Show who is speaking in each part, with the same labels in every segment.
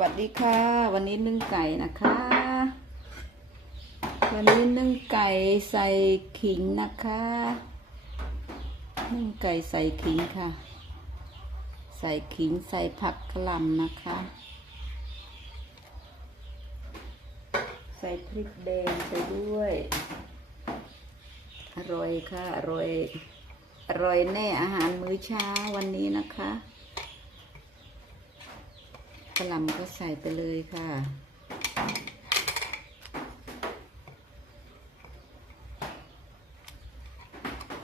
Speaker 1: วัสดีค่ะ วันนี้นึ่งไก่นะคะ วันนี้นึ่งไก่ใส่ขิงนะคะ นึ่งไก่ใส่ขิงค่ะ ใส่ขิงใส่ผักกะหล่ำนะคะ ใส่พริกแดงไปด้วย อร่อยค่ะ อร่อย อร่อยแน่อาหารมื้อเช้าวันนี้นะคะ กระหล่ำก็ใส่ไปเลยค่ะ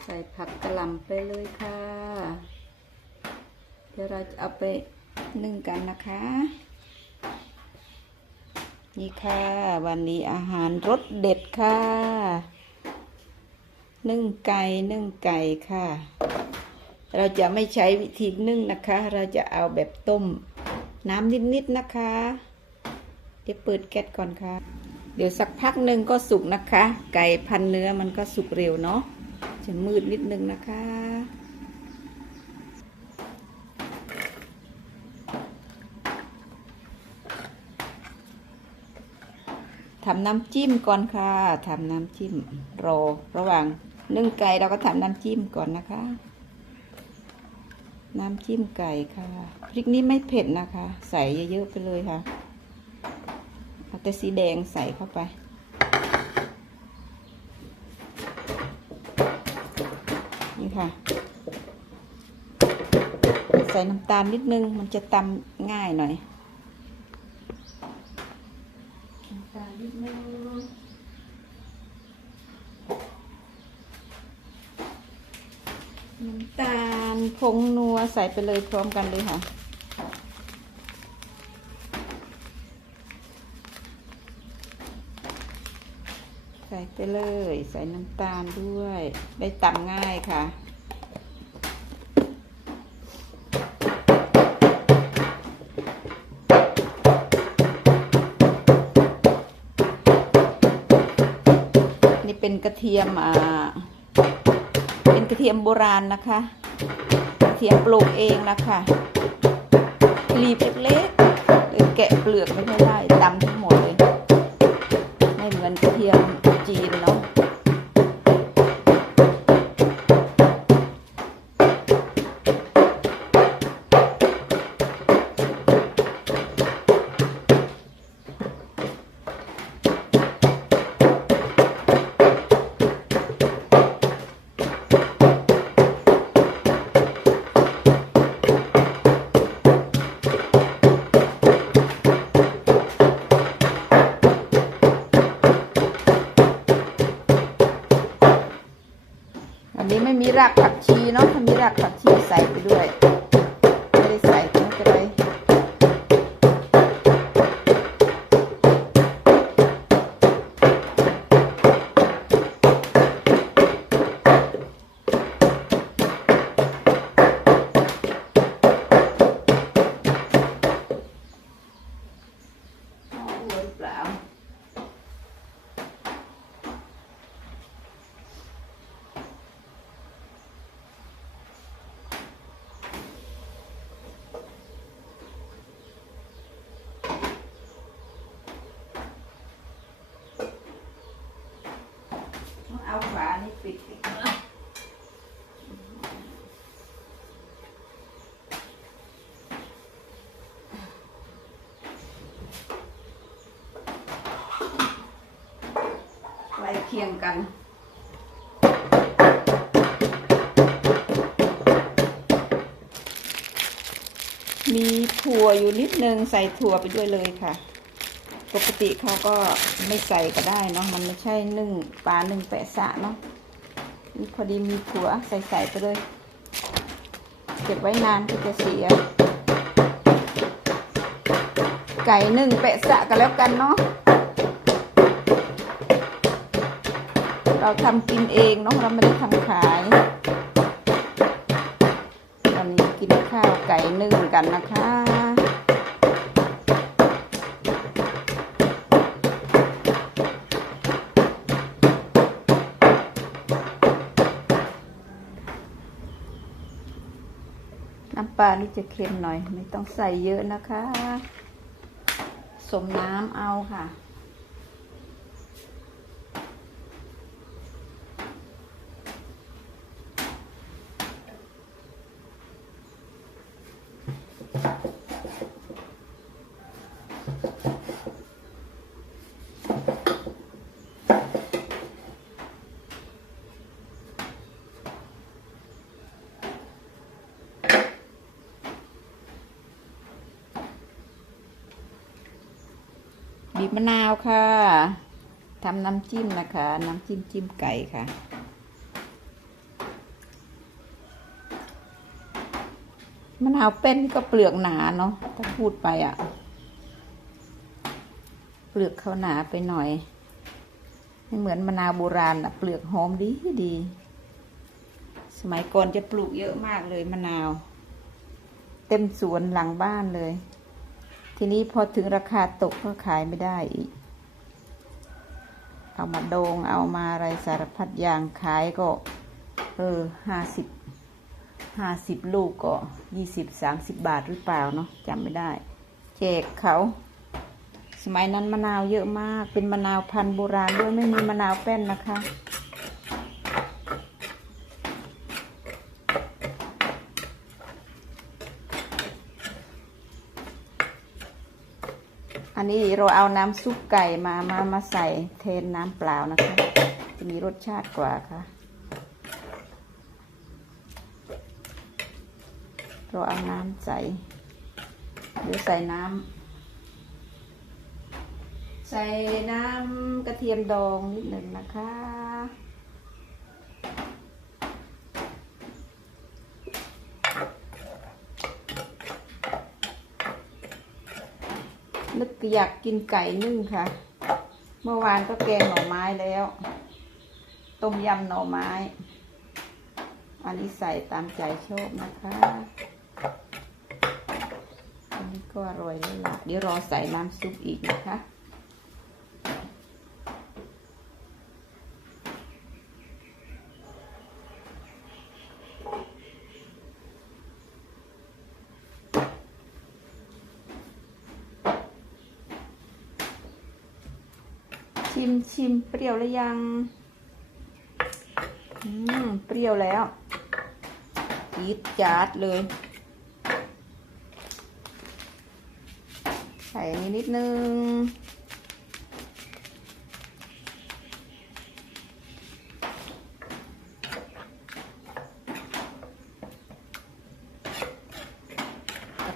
Speaker 1: ใส่ผักกระหล่ำไปเลยค่ะ เดี๋ยวเราจะเอาไปนึ่งกันนะคะ นี่ค่ะ วันนี้อาหารรสเด็ดค่ะ นึ่งไก่นึ่งไก่ค่ะเราจะไม่ใช้วิธีนึ่งนะคะ เราจะเอาแบบต้ม น้ำนิดๆนะคะ เดี๋ยวเปิดแก๊สก่อนค่ะ เดี๋ยวสักพักหนึ่งก็สุกนะคะ ไก่พันเนื้อมันก็สุกเร็วเนาะจะมืดนิดนึงนะคะ ทำน้ำจิ้มก่อนค่ะ ทำน้ำจิ้มรอระหว่างนึ่งไก่เราก็ทำน้ำจิ้มก่อนนะคะ น้ำจิ้มไก่ค่ะ พริกนี้ไม่เผ็ดนะคะ ใส่เยอะๆไปเลยค่ะเอาแต่สีแดงใส่เข้าไป นี่ค่ะ ใส่น้ำตาลนิดนึง มันจะตำง่ายหน่อย น้ำตาลนิดนึง น้ำตาลผงนัวใส่ไปเลยพร้อมกันเลยค่ะ ใส่ไปเลย ใส่น้ำตาลด้วย ได้ตำง่ายค่ะนี่เป็นกระเทียมอ่า เป็นกระเทียมโบราณนะคะ กระเทียมปลูกเองนะคะกลีบเล็กๆเลยแกะเปลือกไม่ค่อยได้ตำทั้งหมดเลย ไม่เหมือนกระเทียมจีนเนาะ มีรากผักชีเนาะถ้ามีรากผักชีใส่ไปด้วย ไม่ได้ใส่ก็ไม่เป็นไร อ๋อหัวหรือเปล่า ต้องเอาฝานี่ ปิดอีกนะไล่เคียงกันมีถั่วอยู่นิดนึงใส่ถั่วไปด้วยเลยค่ะ ปกติเขาก็ไม่ใส่ก็ได้เนาะมันไม่ใช่นึ่งปลานึ่งแปะสะเนาะ พอดีมีถั่วใส่ใสไปเลย เก็บไว้นานก็จะเสีย ไก่หนึ่งแปะสะกันแล้วกันเนาะเราทำกินเองเนาะเราไม่ได้ทำขายวันนี้กินข้าวไก่นึ่งกันนะคะ ปลานี่จะเค็มหน่อย ไม่ต้องใส่เยอะนะคะ สมน้ำเอาค่ะ บีบมะนาวค่ะทำน้ำจิ้มนะคะ น้ำจิ้มจิ้มไก่ค่ะ มะนาวเป็นนี่ก็เปลือกหนาเนาะถ้าพูดไปอะ่ะ เปลือกเขาหนาไปหน่อยไม่เหมือนมะนาวโบราณอะเปลือกหอมดีดี สมัยก่อนจะปลูกเยอะมากเลยมะนาว เต็มสวนหลังบ้านเลย ทีนี้พอถึงราคาตกก็ขายไม่ได้อีก เอามาโดงเอามาอะไรสารพัดอย่างขายก็ เออห้าสิบห้าสิบลูกก็ยี่สิบสามสิบบาทหรือเปล่าเนาะจำไม่ได้แจกเขา สมัยนั้นมะนาวเยอะมาก เป็นมะนาวพันธุ์โบราณด้วยไม่มีมะนาวแป้นนะคะ อันนี้เราเอาน้ำซุปไก่มามามาใส่เทนน้ำเปล่านะคะ จะมีรสชาติกว่าค่ะ เราเอาน้ำใส่เดี๋ยวใส่น้ำใส่น้ำกระเทียมดองนิดหนึ่งนะคะ อยากกินไก่นึ่งค่ะ เมื่อวานก็แกงหน่อไม้แล้ว ต้มยำหน่อไม้ อันนี้ใส่ตามใจชอบนะคะ อันนี้ก็อร่อยแล้วล่ะเดี๋ยวรอใส่น้ำซุปอีกนะคะ ชิมชิมเปรี้ยวหรือยัง อืม เปรี้ยวแล้วจี๊ดจ๊าดเลย ใส่นนี้นิดนึง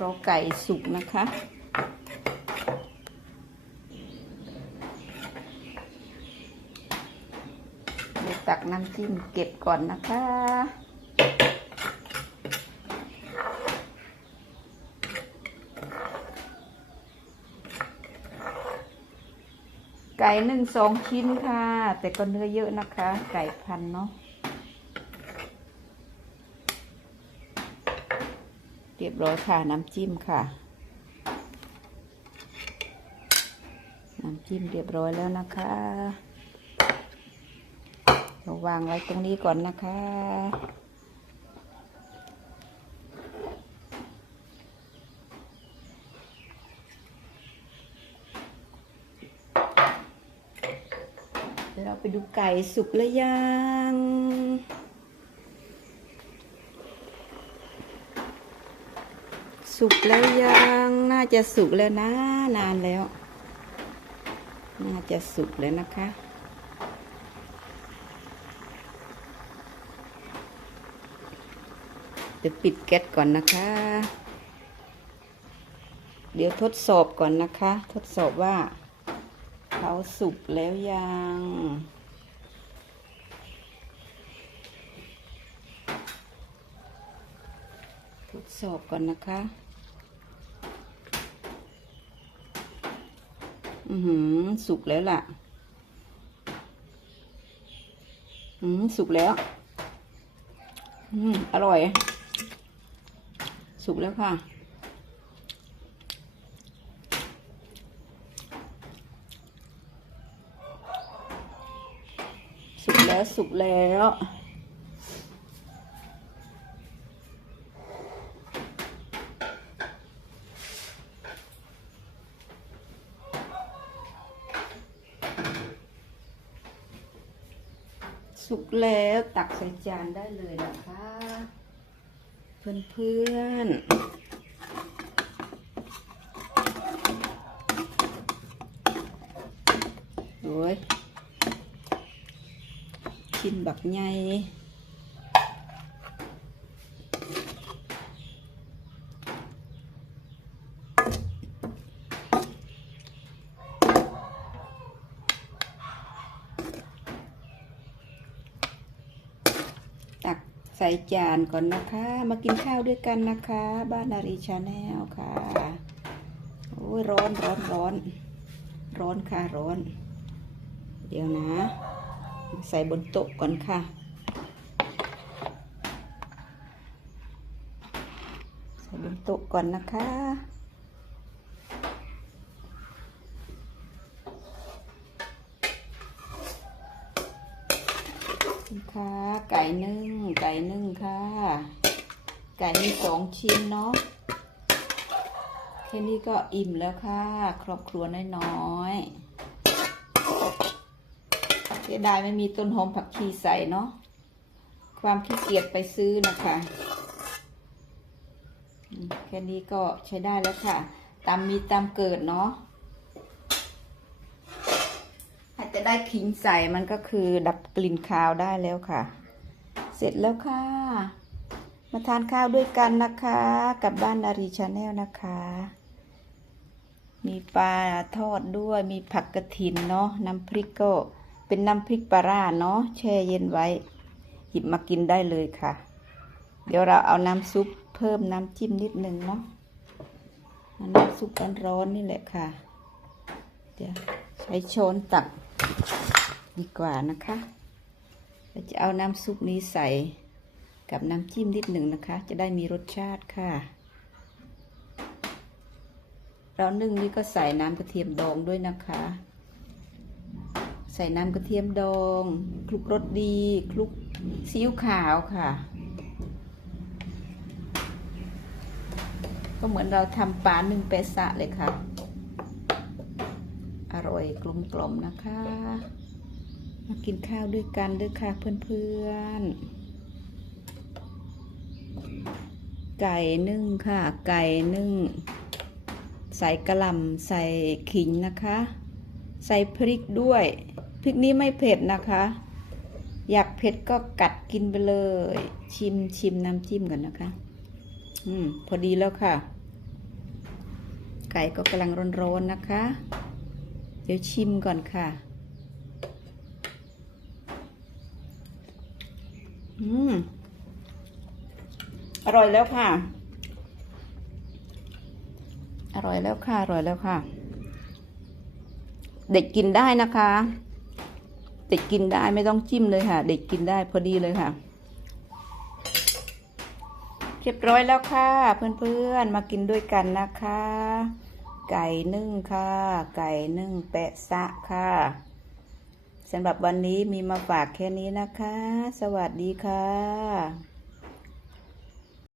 Speaker 1: รอไก่สุกนะคะ เดี๋ยวตักน้ำจิ้มเก็บก่อนนะคะ ไก่หนึ่งสองชิ้นค่ะ แต่ก็เนื้อเยอะนะคะ ไก่พันเนาะเรียบร้อยค่ะน้ำจิ้มค่ะ น้ำจิ้มเรียบร้อยแล้วนะคะ เราวางไว้ตรงนี้ก่อนนะคะเดี๋ยวเราไปดูไก่สุกแล้วยังสุกแล้วยังน่าจะสุกแล้วนะ นานแล้ว น่าจะสุกแล้วนะคะ เดี๋ยวปิดแก๊สก่อนนะคะ เดี๋ยวทดสอบก่อนนะคะ ทดสอบว่าเขาสุกแล้วยังทดสอบก่อนนะคะ อือหือ สุกแล้วล่ะ อืมสุกแล้ว อืมอร่อย สุกแล้วค่ะ สุกแล้วสุกแล้วสุกแล้วตักใส่จานได้เลยนะคะ เพื่อนๆโอ้ยกินบักใหญ่ตักใส่ จานก่อนนะคะ มากินข้าวด้วยกันนะคะ บ้านนารีชาแนลค่ะ โอ้ยร้อนร้อนร้อน ร้อนค่ะร้อน เดี๋ยวนะ ใส่บนโต๊ะก่อนค่ะใส่บนโต๊ะก่อนนะคะ ค่ะ ไก่นึ่ง ไก่นึ่งค่ะ ไก่มีสองชิ้นเนาะแค่นี้ก็อิ่มแล้วค่ะ ครอบครัวน้อยๆเสียดายไม่มีต้นหอมผักชีใส่เนาะความขี้เกียจไปซื้อนะคะแค่นี้ก็ใช้ได้แล้วค่ะตามมีตามเกิดเนาะอา จะได้ขิงใส่มันก็คือดับกลิ่นคาวได้แล้วค่ะ เสร็จแล้วค่ะ มาทานข้าวด้วยกันนะคะ กับบ้านนารีชาแนลนะคะ มีปลาทอดด้วยมีผักกระถินเนาะน้ำพริกก็เป็นน้ำพริกปลาร่าเนาะแช่เย็นไว้ หยิบมากินได้เลยค่ะ เดี๋ยวเราเอาน้ำซุปเพิ่มน้ำจิ้มนิดนึงเนาะน้ำซุปร้อนๆนี่แหละค่ะ เดี๋ยวใช้ช้อนตัก ดีกว่านะคะเราจะเอาน้ำซุปนี้ใส่กับน้ำจิ้มนิดหนึ่งนะคะ จะได้มีรสชาติค่ะ เรานึ่งนี่ก็ใส่น้ำกระเทียมดองด้วยนะคะ ใส่น้ำกระเทียมดองคลุกรสดีคลุกซีอิ๊วขาวค่ะ ก็เหมือนเราทำปลาหนึ่งเปซะเลยค่ะ อร่อยกลมกล่อมนะคะ มากินข้าวด้วยกันด้วยค่ะเพื่อนๆ ไก่นึ่งค่ะ ไก่นึ่ง ใส่กระหล่ำใส่ขิงนะคะ ใส่พริกด้วย พริกนี้ไม่เผ็ดนะคะ อยากเผ็ดก็กัดกินไปเลย ชิมชิมน้ำจิ้มก่อนนะคะ อืม พอดีแล้วค่ะ ไก่ก็กำลังร้อนๆนะคะ เดี๋ยวชิมก่อนค่ะ อืม อร่อยแล้วค่ะ อร่อยแล้วค่ะ อร่อยแล้วค่ะ เด็กกินได้นะคะ เด็กกินได้ไม่ต้องจิ้มเลยค่ะ เด็กกินได้พอดีเลยค่ะเรียบร้อยแล้วค่ะ เพื่อนๆมากินด้วยกันนะคะ ไก่นึ่งค่ะ ไก่นึ่งแปะซะค่ะสำหรับวันนี้มีมาฝากแค่นี้นะคะ สวัสดีค่ะ